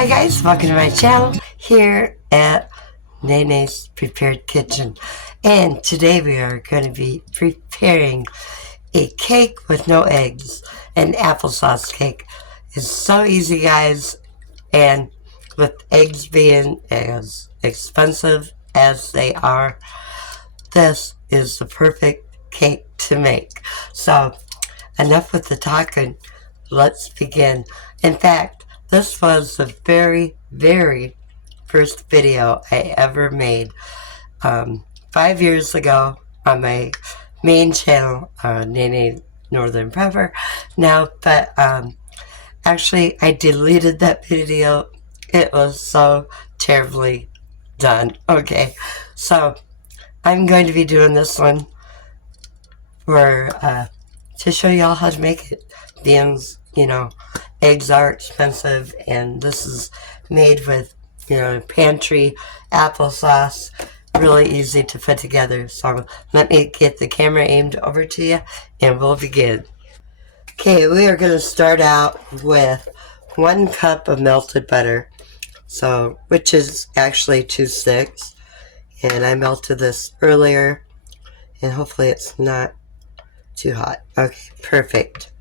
Hi guys, welcome to my channel here at Naynays Prepared Kitchen. And today we are going to be preparing a cake with no eggs, an applesauce cake. It's so easy guys, and with eggs being as expensive as they are, this is the perfect cake to make. So enough with the talking, let's begin. In fact, this was the very first video I ever made 5 years ago on my main channel, Nene Northern Prepper now, but actually I deleted that video. It was so terribly done. Okay, so I'm going to be doing this one for to show y'all how to make it. Beans, you know, eggs are expensive, and this is made with, you know, pantry applesauce. Really easy to put together. So let me get the camera aimed over to you, and we'll begin. Okay, we are going to start out with 1 cup of melted butter, so which is actually 2 sticks, and I melted this earlier, and hopefully it's not too hot. Okay, perfect.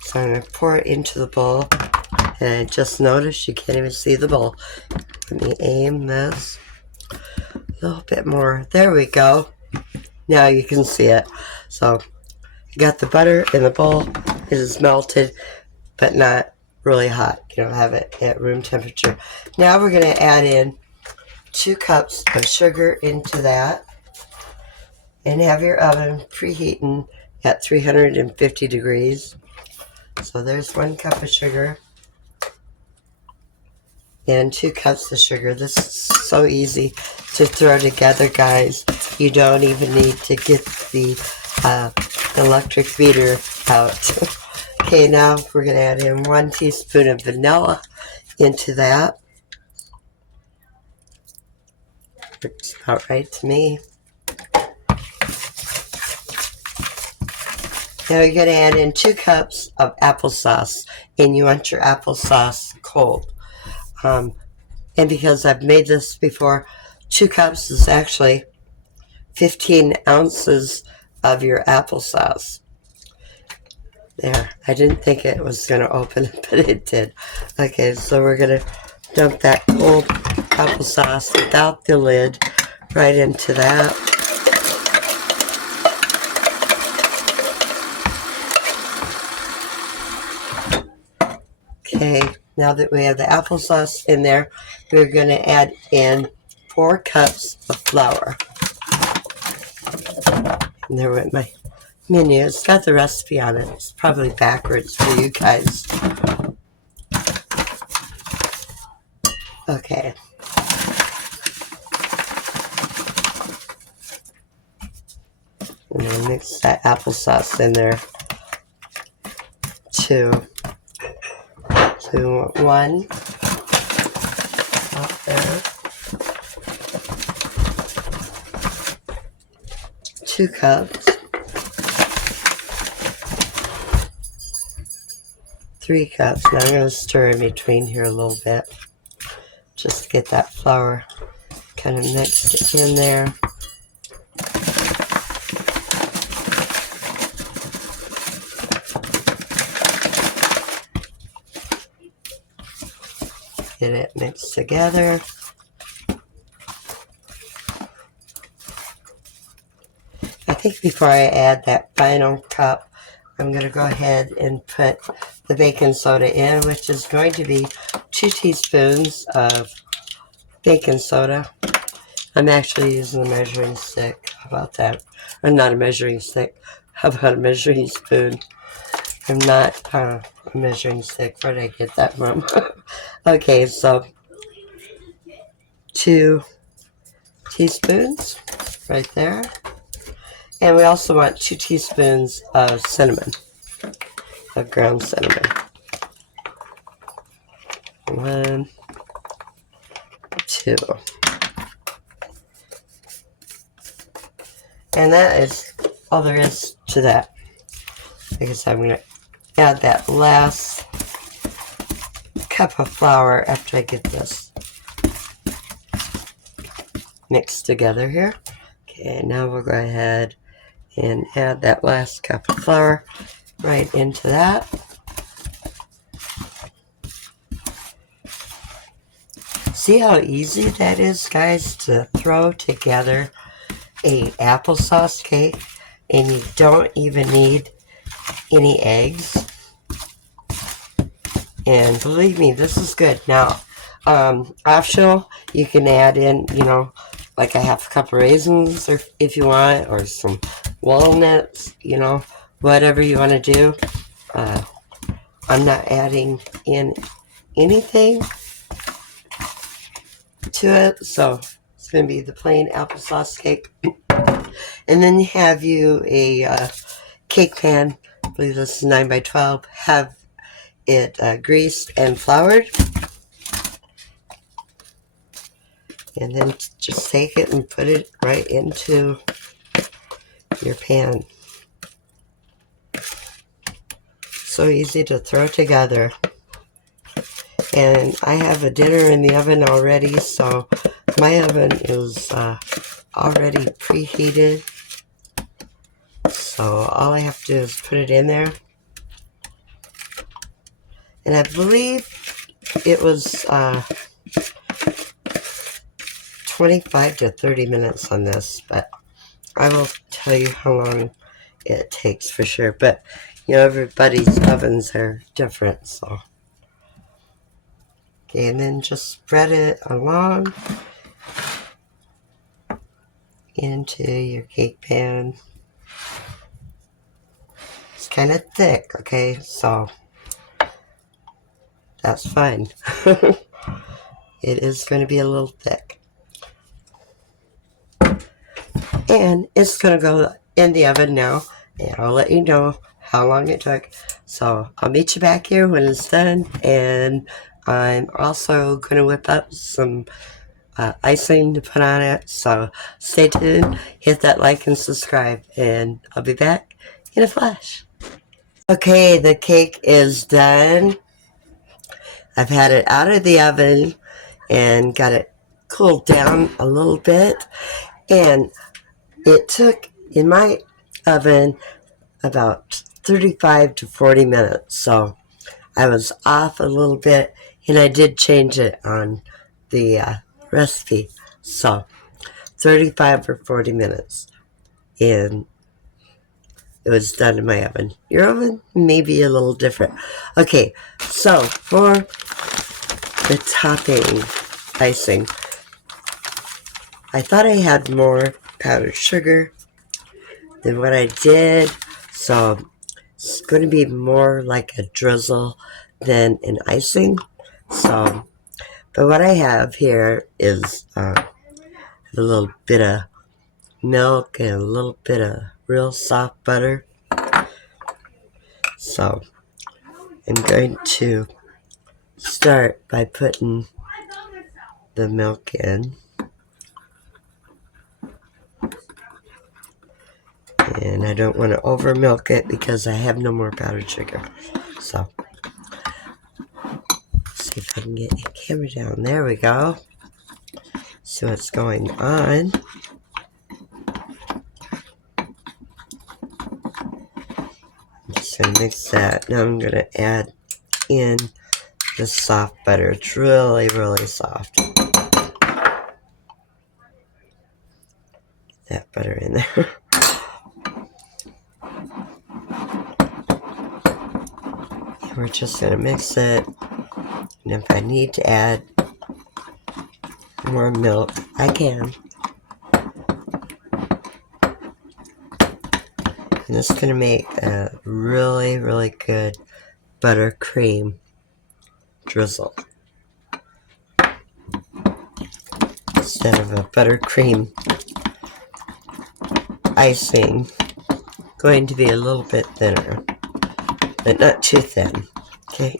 So I'm going to pour it into the bowl, and I just noticed you can't even see the bowl. Let me aim this a little bit more. There we go. Now you can see it. So you got the butter in the bowl. It is melted, but not really hot. You don't have it at room temperature. Now we're going to add in 2 cups of sugar into that, and have your oven preheating at 350 degrees. So there's 1 cup of sugar and 2 cups of sugar. This is so easy to throw together, guys. You don't even need to get the electric beater out. Okay, now we're going to add in 1 teaspoon of vanilla into that. Looks about right to me. Now you're going to add in 2 cups of applesauce, and you want your applesauce cold. And because I've made this before, 2 cups is actually 15 ounces of your applesauce. There, I didn't think it was going to open, but it did. Okay, so we're going to dump that cold applesauce without the lid right into that. Okay, now that we have the applesauce in there, we're going to add in 4 cups of flour. And there went my menu. It's got the recipe on it. It's probably backwards for you guys. Okay. And then mix that applesauce in there too. So we want 1 up there, 2 cups, 3 cups. Now I'm going to stir in between here a little bit, just to get that flour kind of mixed in there. Get it mixed together. I think before I add that final cup, I'm going to go ahead and put the baking soda in, which is going to be 2 teaspoons of baking soda. I'm actually using a measuring stick. How about that? Or not a measuring stick. How about a measuring spoon? I'm not a measuring stick. Where did I get that from? Okay, so 2 teaspoons right there. And we also want 2 teaspoons of cinnamon, of ground cinnamon. 1, 2. And that is all there is to that. I guess I'm going to add that last cup of flour after I get this mixed together here. Okay, now we'll go ahead and add that last cup of flour right into that. See how easy that is, guys, to throw together a applesauce cake, and you don't even need any eggs. And believe me, this is good. Now, optional, you can add in, like a half a cup of raisins, or if you want, or some walnuts, whatever you want to do. I'm not adding in anything to it, so it's going to be the plain applesauce cake. And then you have a cake pan. I believe this is 9 by 12. Have it greased and floured. And then just take it and put it right into your pan. So easy to throw together. And I have a dinner in the oven already, so my oven is already preheated. So all I have to do is put it in there. And I believe it was 25 to 30 minutes on this, but I will tell you how long it takes for sure. But, everybody's ovens are different, so. Okay, and then just spread it along into your cake pan. It's kind of thick, okay, so that's fine. It is going to be a little thick. And it's going to go in the oven now, and I'll let you know how long it took. So I'll meet you back here when it's done, and I'm also going to whip up some icing to put on it. So stay tuned, hit that like and subscribe, and I'll be back in a flash. Okay, the cake is done. I've had it out of the oven and got it cooled down a little bit, and it took in my oven about 35 to 40 minutes, so I was off a little bit, and I did change it on the recipe. So 35 or 40 minutes, and it was done in my oven. Your oven may be a little different. Okay, so for the topping icing, I thought I had more powdered sugar than what I did, so it's going to be more like a drizzle than an icing. So, but what I have here is a little bit of milk and a little bit of real soft butter. So I'm going to start by putting the milk in. And I don't want to over milk it because I have no more powdered sugar. So let's see if I can get the camera down. There we go. See what's going on. I'm just going to mix that. Now I'm going to add in the soft butter. It's really, really soft. Get that butter in there. And we're just going to mix it. And if I need to add more milk, I can. And this is going to make a really, really good buttercream drizzle instead of a buttercream icing. Going to be a little bit thinner, but not too thin. Okay.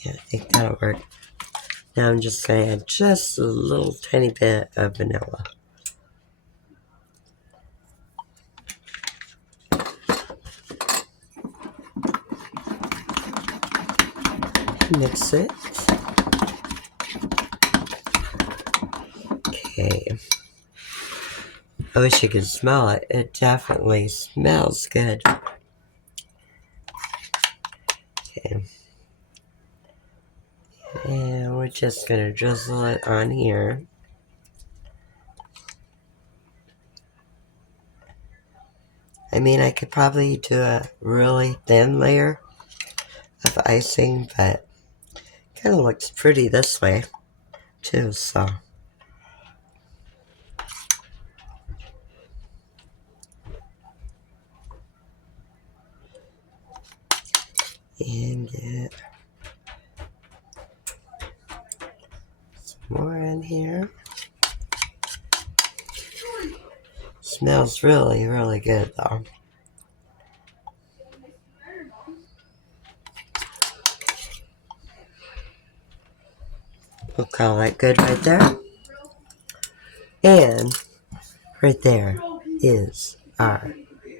Yeah, I think that'll work. Now I'm just going to add just a little tiny bit of vanilla. Mix it. Okay. I wish you could smell it. It definitely smells good. Okay. And we're just going to drizzle it on here. I mean, I could probably do a really thin layer of icing, but it kind of looks pretty this way, too, so. And get some more in here. Smells really, really good, though. We'll call that good right there. And right there is our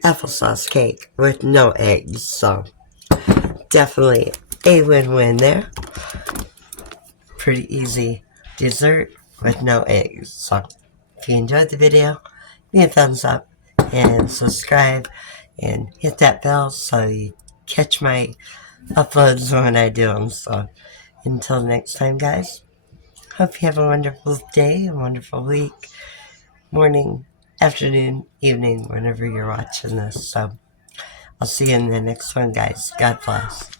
applesauce cake with no eggs. So definitely a win-win there. Pretty easy dessert with no eggs. So if you enjoyed the video, give me a thumbs up and subscribe and hit that bell so you catch my uploads when I do them. So until next time, guys, hope you have a wonderful day, a wonderful week, morning, afternoon, evening, whenever you're watching this. So I'll see you in the next one, guys. God bless.